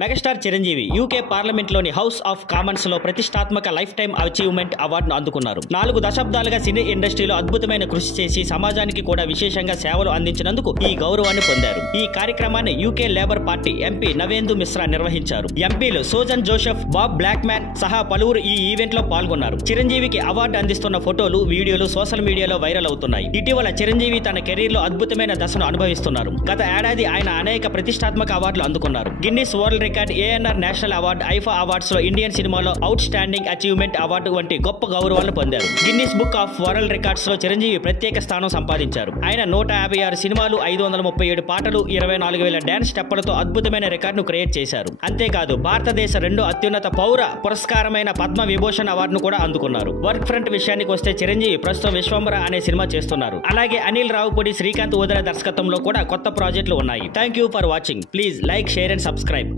Megastar Chiranjeevi UK parliament లోని house of Commons లో ప్రతిష్టాత్మక లైఫ్ టైమ్ అచీవ్మెంట్ అవార్డును అందుకున్నారు. 4 దశాబ్దాలుగా సినీ ఇండస్ట్రీలో అద్భుతమైన కృషి చేసి సమాజానికి కూడా విశేషంగా సేవలు అందించినందుకు ఈ గౌరవాన్ని పొందారు. ఈ కార్యక్రమాన్ని UK labour party MP Navendu Mishra నిర్వహించారు. ఎంపీలు Sojan Joseph, Bob black man సహా పలువురు ఈ ఈవెంట్ లో పాల్గొన్నారు. చిరంజీవికి అవార్డు అందిస్తున్న ఫోటోలు, వీడియోలు సోషల్ మీడియాలో వైరల్ అవుతున్నాయి. ఇటీవల చిరంజీవి తన కెరీర్ లో అద్భుతమైన దశను అనుభవిస్తున్నారు. గత ఏడాది ఆయన అనేక ప్రతిష్టాత్మక అవార్డులు అందుకున్నారు. Guinness world record, ANR national award, IIFA awards లో ఇండియన్ సినిమాలో అవుట్ స్టాండింగ్ అచీవ్మెంట్ అవార్డు వంటి గొప్ప గౌరవాలను పొందారు. Guinness book of world records లో చిరంజీవి ప్రత్యేక స్థానం సంపాదించారు. ఆయన 156 సినిమాలు, 537 పాటలు, 24,000 డాన్స్ స్టెప్పులతో అద్భుతమైన రికార్డును క్రియేట్ చేశారు. అంతేకాదు భారతదేశ 2వ అత్యున్నత పౌర పురస్కారమైన పద్మ విభూషణ్ అవార్డును కూడా అందుకున్నారు. వర్క్ ఫ్రంట్ విషయానికి వస్తే చిరంజీవి ప్రస్తుతం విశ్వంబర అనే సినిమా చేస్తున్నారు. అలాగే అనిల్ రావుపూడి, శ్రీకాంత్ వదిన దర్శకత్వంలో కూడా కొత్త ప్రాజెక్టులు ఉన్నాయి. Thank you for watching. Please like, share and subscribe.